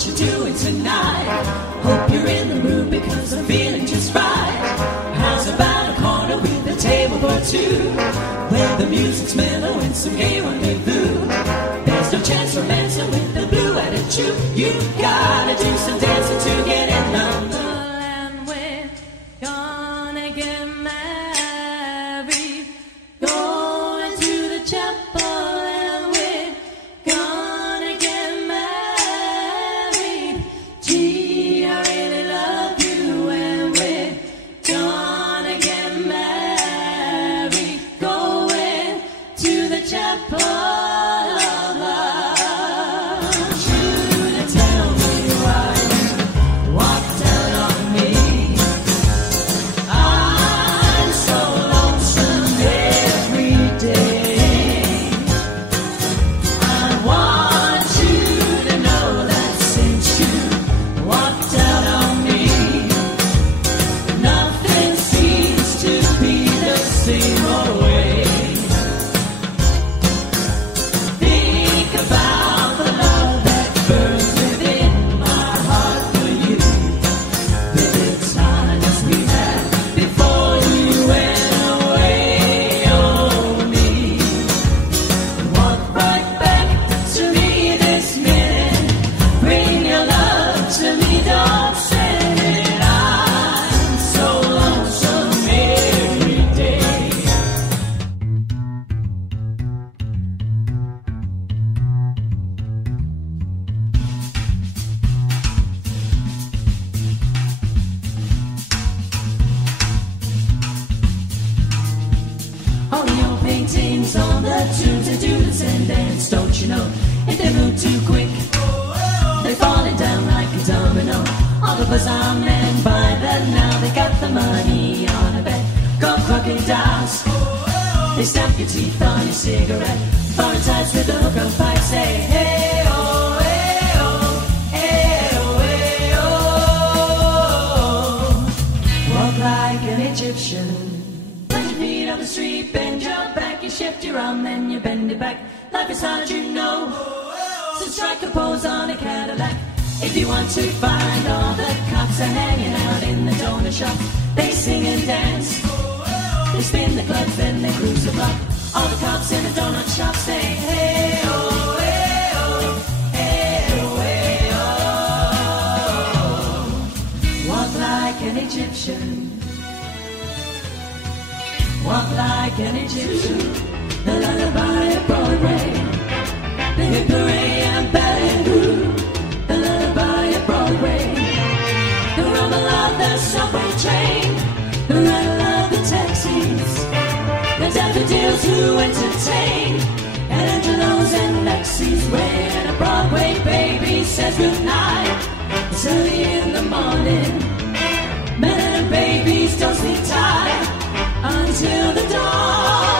what you're doing tonight. Hope you're in the mood because I'm feeling just right. How's about a corner with a table for two, where the music's mellow and some gay rendezvous. There's no chance romancing with the blue attitude. You gotta do some dancing to get in love. And we're gonna get married, going to the chapel, and we're gonna get married. Gee, I really love you, and we're gonna get married, going to the chapel of love. Should tell me why you walked out on me. I'm so lonesome every day. I want you to know that since you walked out on me, nothing seems to be the same way. Think about the love that burns within my heart for you. The good times we had before you went away on me. Walk right back to me this minute. Bring your love to me, don't send it. I'm so lonesome every day. All your paintings on the tunes and doodles and dance, don't you know? If they move too quick, they're falling down like a domino. All of us are men by then now. They got the money on a bet. Go crocodiles. They stamp your teeth on your cigarette. Foreign ties with a hook of pipe say, hey oh, hey oh, hey oh, hey oh. Walk like an Egyptian. Plant your feet on the street, bend your back, you shift your arm, then you bend it back. Life is hard, you know, so strike a pose on a Cadillac. If you want to find all the cops are hanging out in the donut shop, they sing and dance, they spin the clubs, then they cruise the block. All the cops in the donut shop say, hey oh, hey oh, hey oh, hey oh. Walk like an Egyptian. Walk like an Egyptian. The lullaby of Broadway, the hip parade and ballet groove. The lullaby of Broadway, the rumble of the subway train, the rattle of the taxis, the daffodils who entertain, and Angelos and Maxis when a Broadway baby says goodnight. It's early in the morning, men and babies don't sleep tight until the dawn.